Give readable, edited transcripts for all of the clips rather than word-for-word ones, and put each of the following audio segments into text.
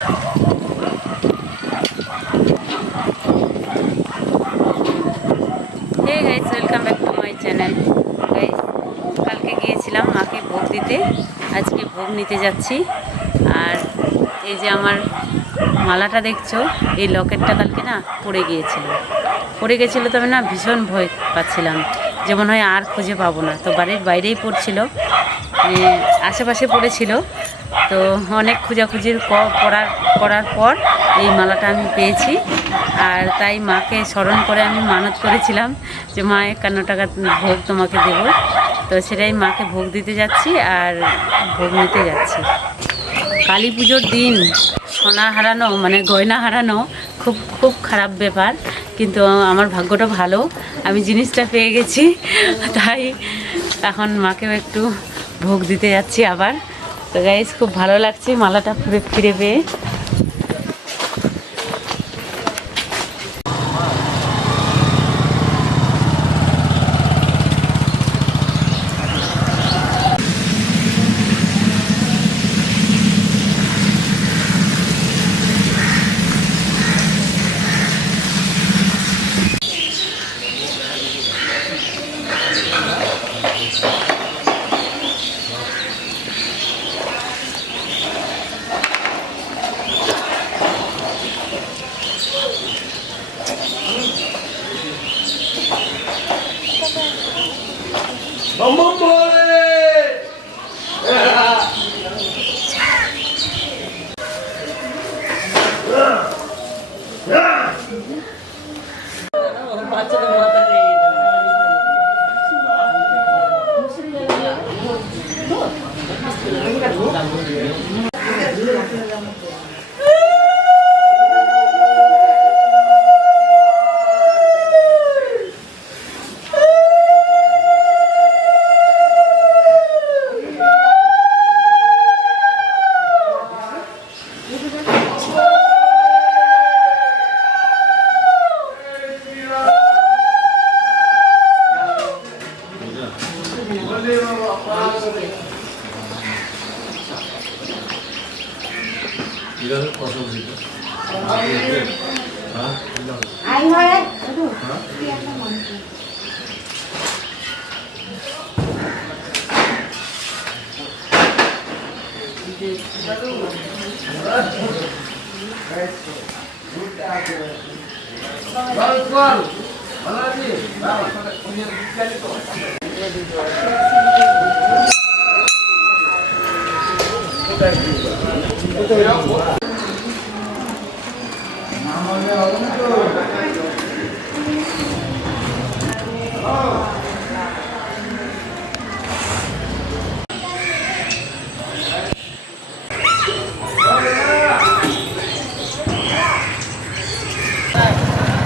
Hey guys, welcome back to my channel. Guys, কালকে গিয়েছিলাম মাকে ভোগ দিতে, আজকে ভোগ নিতে যাচ্ছি। আর এই যে আমার মালাটা দেখছো, এই লকেটটা কালকে না পড়ে গেছিলো, তবে না ভীষণ ভয় পাচ্ছিলাম, যেমন হয় আর খুঁজে পাবো না। তো বাড়ির বাইরেই পড়ছিল, আশেপাশে পড়েছিল। তো অনেক খোঁজাখুঁজির করার পর এই মালাটা আমি পেয়েছি। আর তাই মাকে স্মরণ করে আমি মানত করেছিলাম যে মা 51 টাকা ভোগ তোমাকে দেব। তো সেটাই মাকে ভোগ দিতে যাচ্ছি আর ভোগ নিতে যাচ্ছি। কালী পুজোর দিন সোনা হারানো মানে গয়না হারানো খুব খুব খারাপ ব্যাপার, কিন্তু আমার ভাগ্যটা ভালো, আমি জিনিসটা পেয়ে গেছি। তাই এখন মাকেও একটু ভোগ দিতে যাচ্ছি আবার। তো গাইস, খুব ভালো লাগছে মালাটা ফিরে পেয়ে।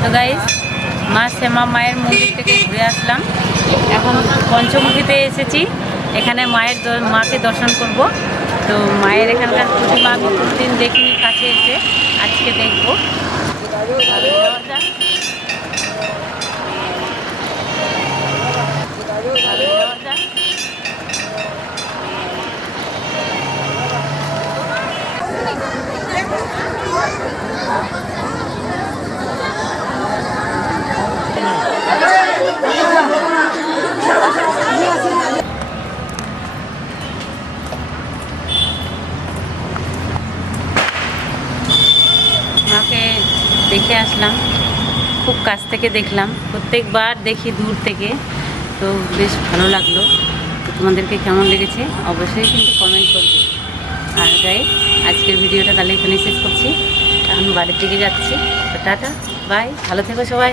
তো গাইস, মা শ্যামা মায়ের মন্দির থেকে ঘুরে আসলাম, এখন পঞ্চমুখীতে এসেছি। এখানে মাকে দর্শন করব। তো মায়ের এখানকার প্রতিমা আমি প্রতিদিন দেখি কাছে এসে, আজকে দেখবো। মাকে দেখে আসলাম, খুব কাছ থেকে দেখলাম, প্রত্যেকবার দেখি দূর থেকে। তো বেশ ভালো লাগলো। তো তোমাদেরকে কেমন লেগেছে অবশ্যই কিন্তু কমেন্ট করবে। আর গাইস, আজকের ভিডিওটা তাহলে এখানে শেষ করছি, এখন বাড়ির দিকে যাচ্ছি। তো টাটা, বাই, ভালো থেকো সবাই।